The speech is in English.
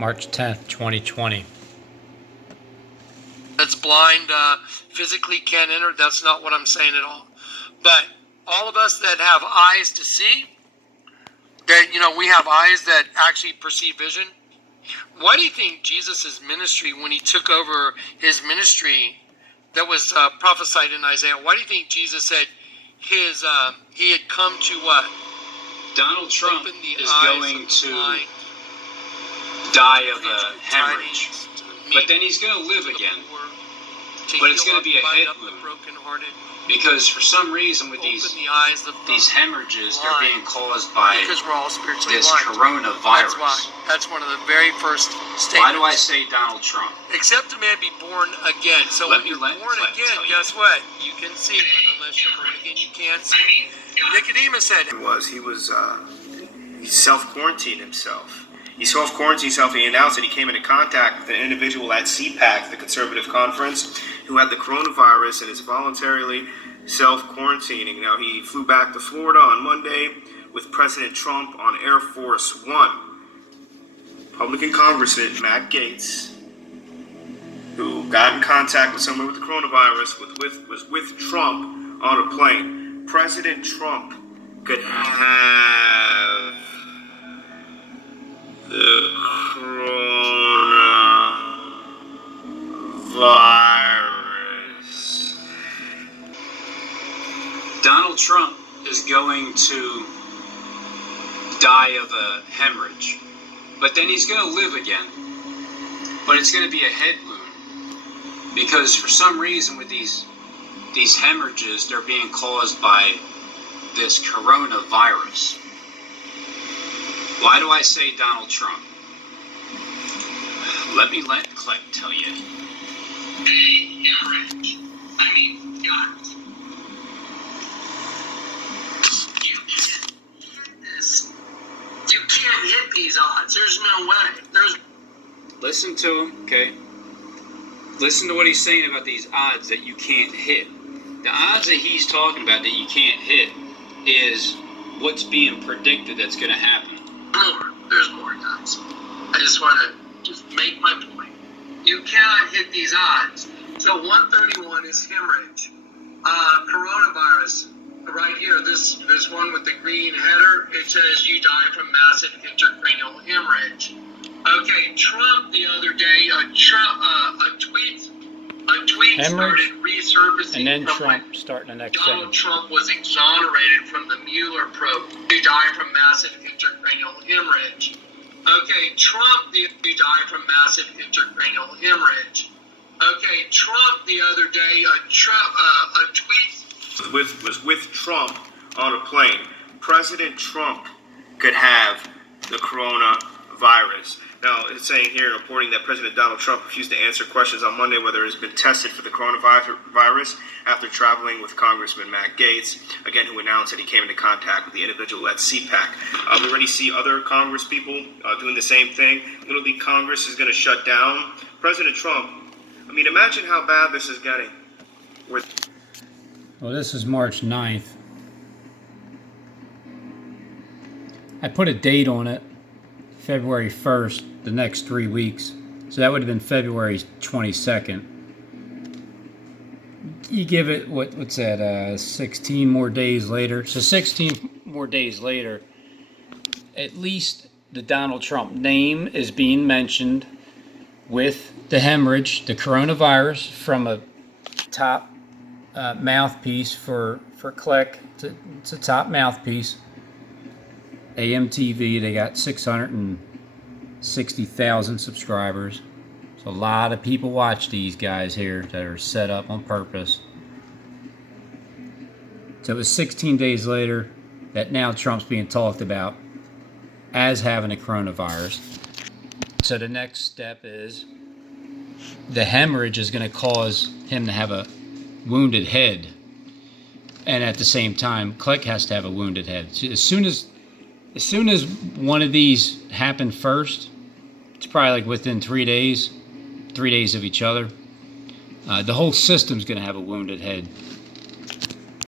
March 10th, 2020. That's blind, physically can't enter. That's not what I'm saying at all. But all of us that have eyes to see, that, we have eyes that actually perceive vision. Why do you think Jesus' ministry, when he took over his ministry that was prophesied in Isaiah, why do you think Jesus said he had come to what? Donald Trump is going to die of a hemorrhage, but then he's going to live again. But it's going to be a head wound, because for some reason with these hemorrhages, they're being caused by this coronavirus. That's one of the very first statements. Why do I say Donald Trump? Except a man be born again. So when you're born again, guess what? You can see, but unless you're born again, you can't see. Nicodemus said he self-quarantined himself. He self-quarantined himself, and he announced that he came into contact with an individual at CPAC, the conservative conference, who had the coronavirus and is voluntarily self-quarantining. Now, he flew back to Florida on Monday with President Trump on Air Force One. Republican Congressman Matt Gaetz, who got in contact with someone with the coronavirus, was with Trump on a plane. President Trump could have the coronavirus. Donald Trump is going to die of a hemorrhage, but then he's going to live again. But it's going to be a head wound, because for some reason with these hemorrhages, they're being caused by this coronavirus. Why do I say Donald Trump? Let Click tell you. A hemorrhage. Guys. You can't hit this. You can't hit these odds. There's no way. Listen to him, okay? Listen to what he's saying about these odds that you can't hit. The odds that he's talking about that you can't hit is what's being predicted that's going to happen. There's more, guys. I just want to make my point. You cannot hit these odds. So 131 is hemorrhage. Coronavirus, right here, this one with the green header, it says you die from massive intracranial hemorrhage. Okay, Trump the other day, a tweet started resurfacing. And then Trump starting the next Donald sentence. Trump was exonerated from the Mueller probe. He died from massive intracranial hemorrhage. Okay, Trump died from massive intracranial hemorrhage. Okay, Trump the other day, a tweet was with Trump on a plane. President Trump could have the coronavirus. Now, it's saying here, reporting that President Donald Trump refused to answer questions on Monday whether he's been tested for the coronavirus after traveling with Congressman Matt Gaetz, again, who announced that he came into contact with the individual at CPAC. We already see other Congress people doing the same thing. Little League Congress is going to shut down. President Trump, imagine how bad this is getting. Well, this is March 9th. I put a date on it, February 1st, the next 3 weeks. So that would have been February 22nd. You give it, what's that, 16 more days later. So 16 more days later, at least the Donald Trump name is being mentioned with the hemorrhage, the coronavirus, from a top mouthpiece for Click. It's a top mouthpiece. AMTV, they got 660,000 subscribers. So a lot of people watch these guys here that are set up on purpose. So it was 16 days later that now Trump's being talked about as having a coronavirus. So the next step is the hemorrhage is going to cause him to have a wounded head. And at the same time, Click has to have a wounded head. So as soon as one of these happened first, it's probably like within 3 days of each other, the whole system's going to have a wounded head.